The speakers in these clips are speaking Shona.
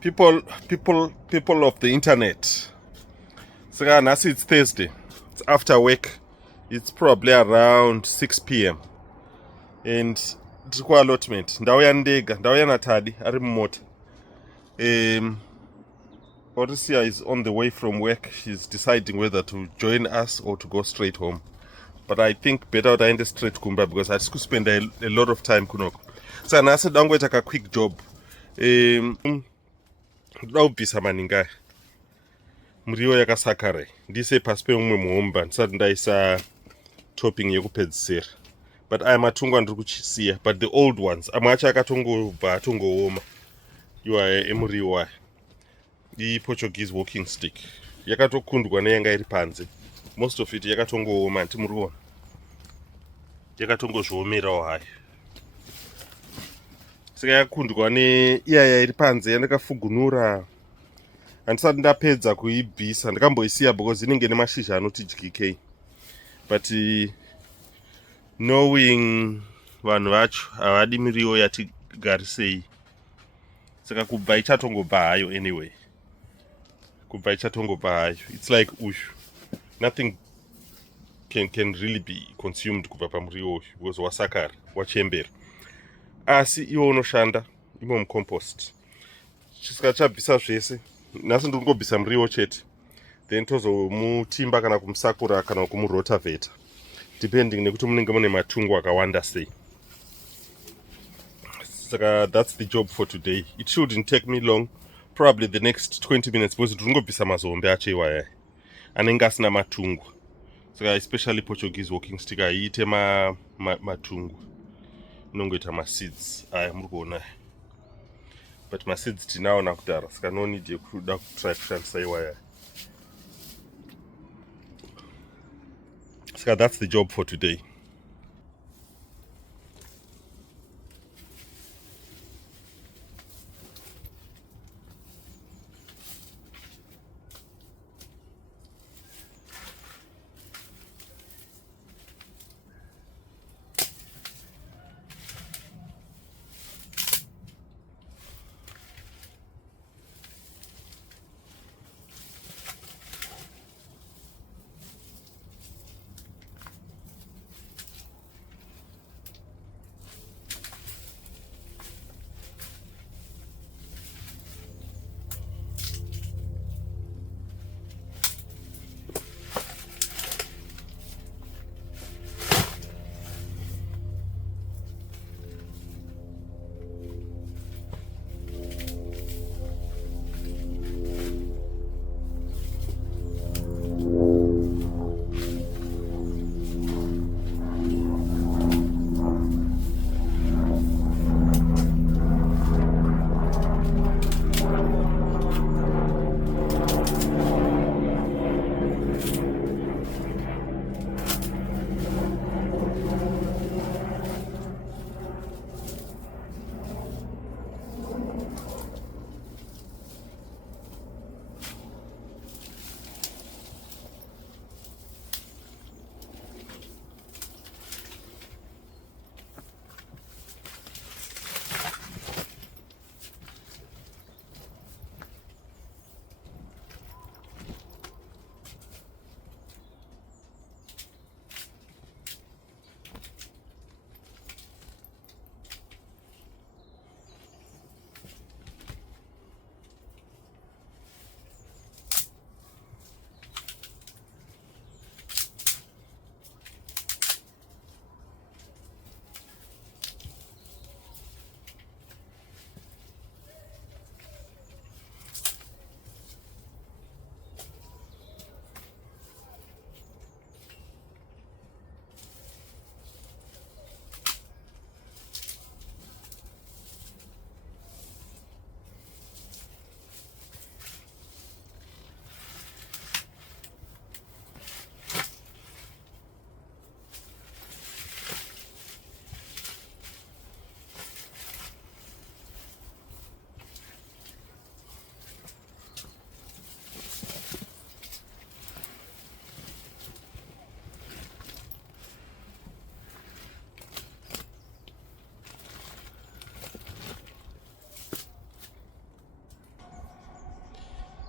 People of the internet. So now it's Thursday. It's after work. It's probably around 6 p.m. And it's allotment. Ndauya ndega, ndauya natadi, ari mumota. Orisia is on the way from work. She's deciding whether to join us or to go straight home. But I think better to end straight kumba because I could spend a lot of time kunoko. So now I said I'm going to take a quick job. Ndaubvisa maninga muriwo yakasakare ndise pasi peumwe muhomba ndisati ndaisa topping yekupedzisira, but aya matungwa ndiri kuchisiya, but the old ones amwe acho akatongobva atongooma. Iwaya emuriwo aya iPortuguese walking stick yakatokundwa neyanga iri panze, most of it yakatongooma, nditi muriona yakatongozviomerawo hayo. Saka yakakundwa neiyaya iri panze yandakafugunura. Handisati ndapedza kuibvisa, ndakamboisiya because inenge nemashizha anoti dyikei, but knowing vanhu vacho havadi miriwo yati garisei, saka kubva ichatongobva hayo anyway. Kubva ichatongobva hayo. It's like uyu, nothing can really be consumed kubva pamuriwo uyu because wasakara, wachembera. Asi iwo unoshanda imo mucompost. Saka chabvisa zvese. Nhasi ndiri kungobvisa muriwo chete, then tozomutimba kana kumusakura kana kumurotavheta, depending nekuti munenge mune matungu akawanda sei. Saka that's the job for today. It shouldn't take me long, probably the next 20 minutes, because ndiri kungobvisa mazombe acho iwaya anenge asina matungu. Saka especially Portuguese walking stick aiite matungu, inongoita maseeds aya muri kuona, but maseeds tinaona kudhara, saka no need yekuda kutry kushandisa iwaya. So that's the job for today.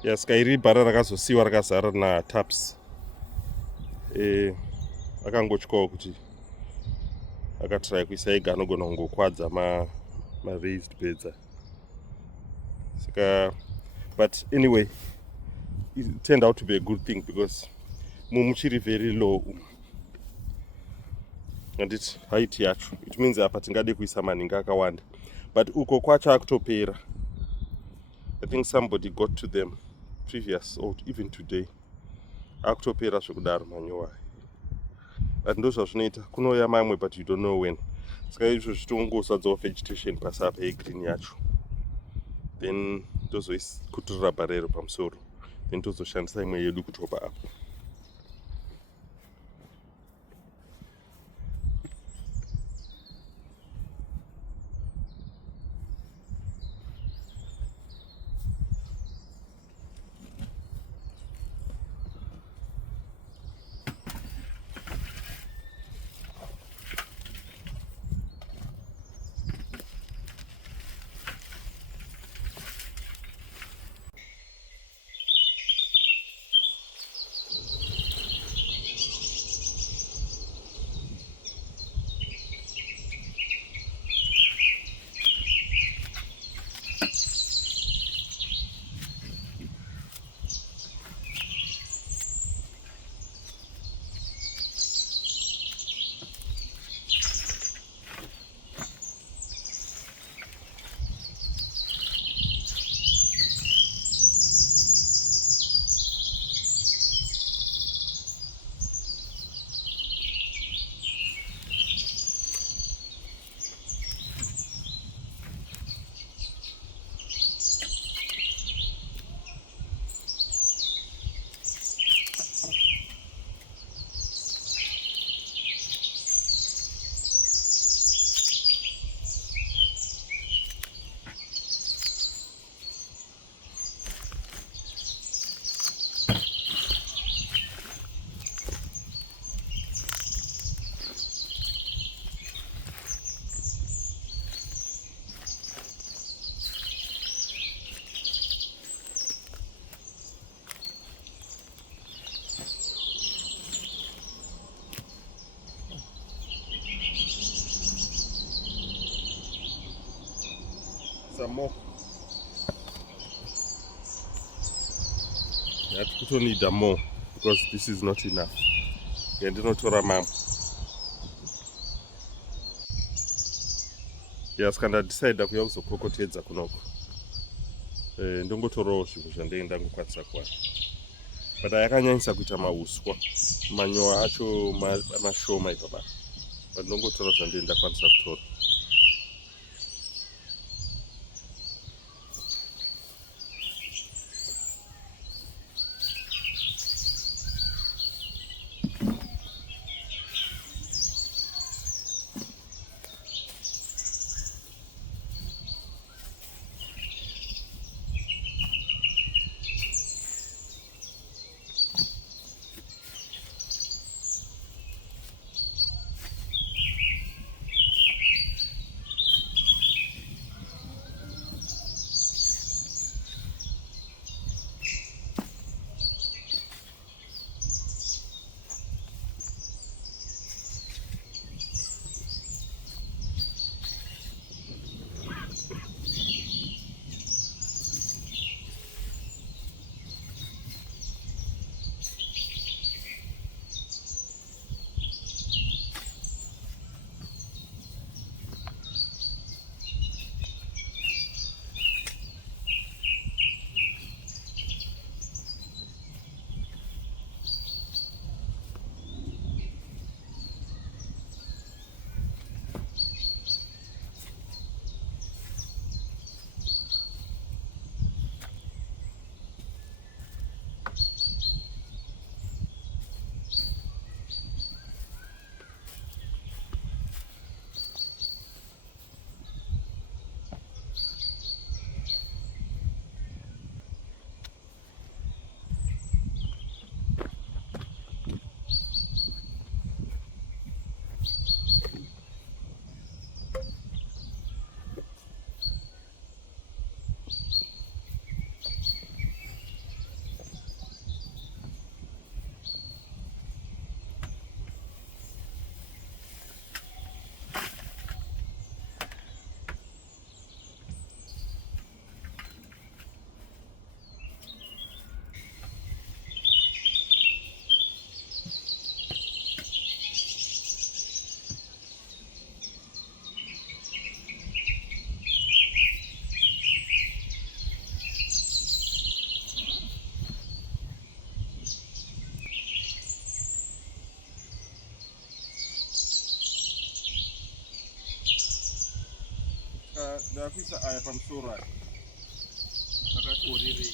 Saka iri bhara rakazosiyiwa rakazara nataps. Akangotyawo kuti akatry kuisa ega anogona kungokwadza raised beds. Saka, but anyway, it turned out to be a good thing because muchiri very low. And it's height yacho. It means apa tingade kuisa maninga akawanda. But uko kwacho akutopera. I think somebody got to them previous or even today. Akutopera zvekudaro manyowa. But ndozvazvinoita kunouya mamwe but you don't know when. Saka izvo zvitongosadzawo vegetation pasi apa yegreen yacho. Then tozoikuturira bharero pamusoro. Then tozoshandisa imwe yedu kutopa apo. Some more. I have to need more because this is not enough. And ndinotora mamwe. Skanda decide kuya kuzokokotedza kunoko. Ndongotorawo zvinhu zvandenge ndangokwanisa kuwana. But yakanyanyisa kuita mauswa. Manyowa acho mashoma ipapa. But ndongotora zvandenge ndakwanisa kutora. ndakuisa aya pamusoro aya akati orerei.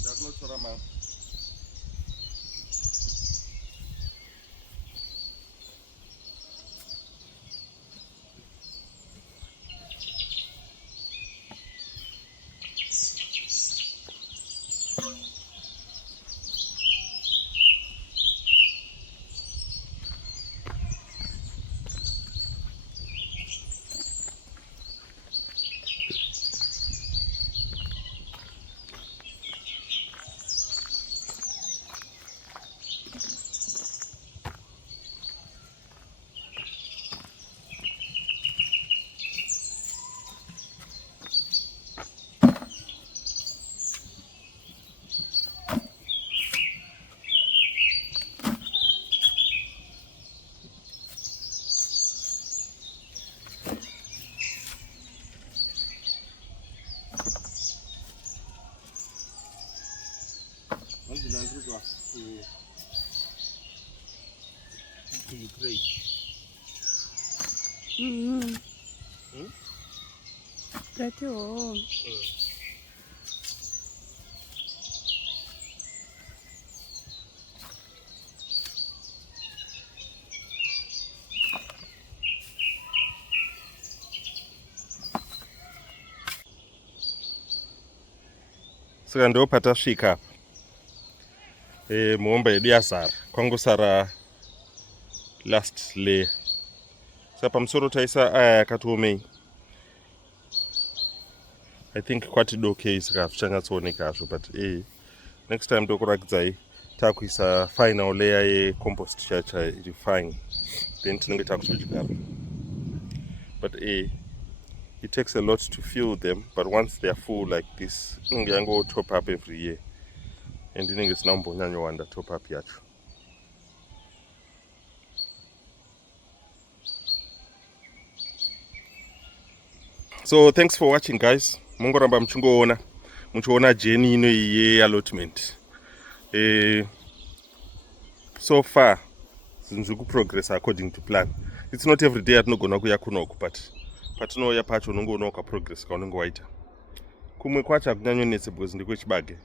Ndakunotora mama. That's all. Saka ndo patasvika muomba yedu yazara, kwangosara last layer. Saka pamusoro taisa aya yakatiomei, I think kwati dokei, saka hazvichanyatsooneka hazvo, but next time ndokurakidzai takuisa final layer yecompost chacha iri fine, then tinenge takutodyara. But it takes a lot to fill them, but once they are full like this, inenge yango top up every year, and inenge isina kumbonyanyowanda top up yacho. So thanks for watching guys. Mungoramba muchiona journey ino yeallotment. So far zvinhu progress according to plan. It's not every day atinogona kuya kunoko, but patinouya pacho unongoona progress kaunenge waita. Kumwe kwacho hakunyanyonetse because ndekwechibage,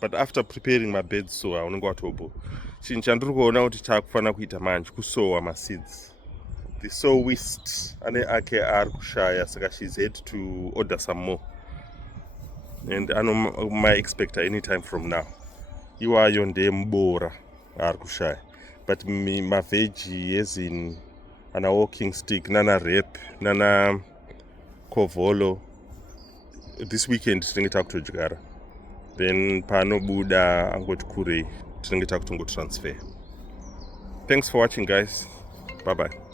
but after preparing my bed soa unenge watobo. Chinhu chandiri kuona kuti chakufanira kuita manje kusowa maseeds. The sow waste ane ake ari kushaya, saka she's had to order some more, and my expecter anytime from now. Iwayo ndemubora ari kushaya, but mavheji ezin ana walking stick nana rep nana kovolo this weekend tinenge takutodyara, then panobuda angoti kurei tinenge takutongotransfer. Thanks for watching guys. Bye bye.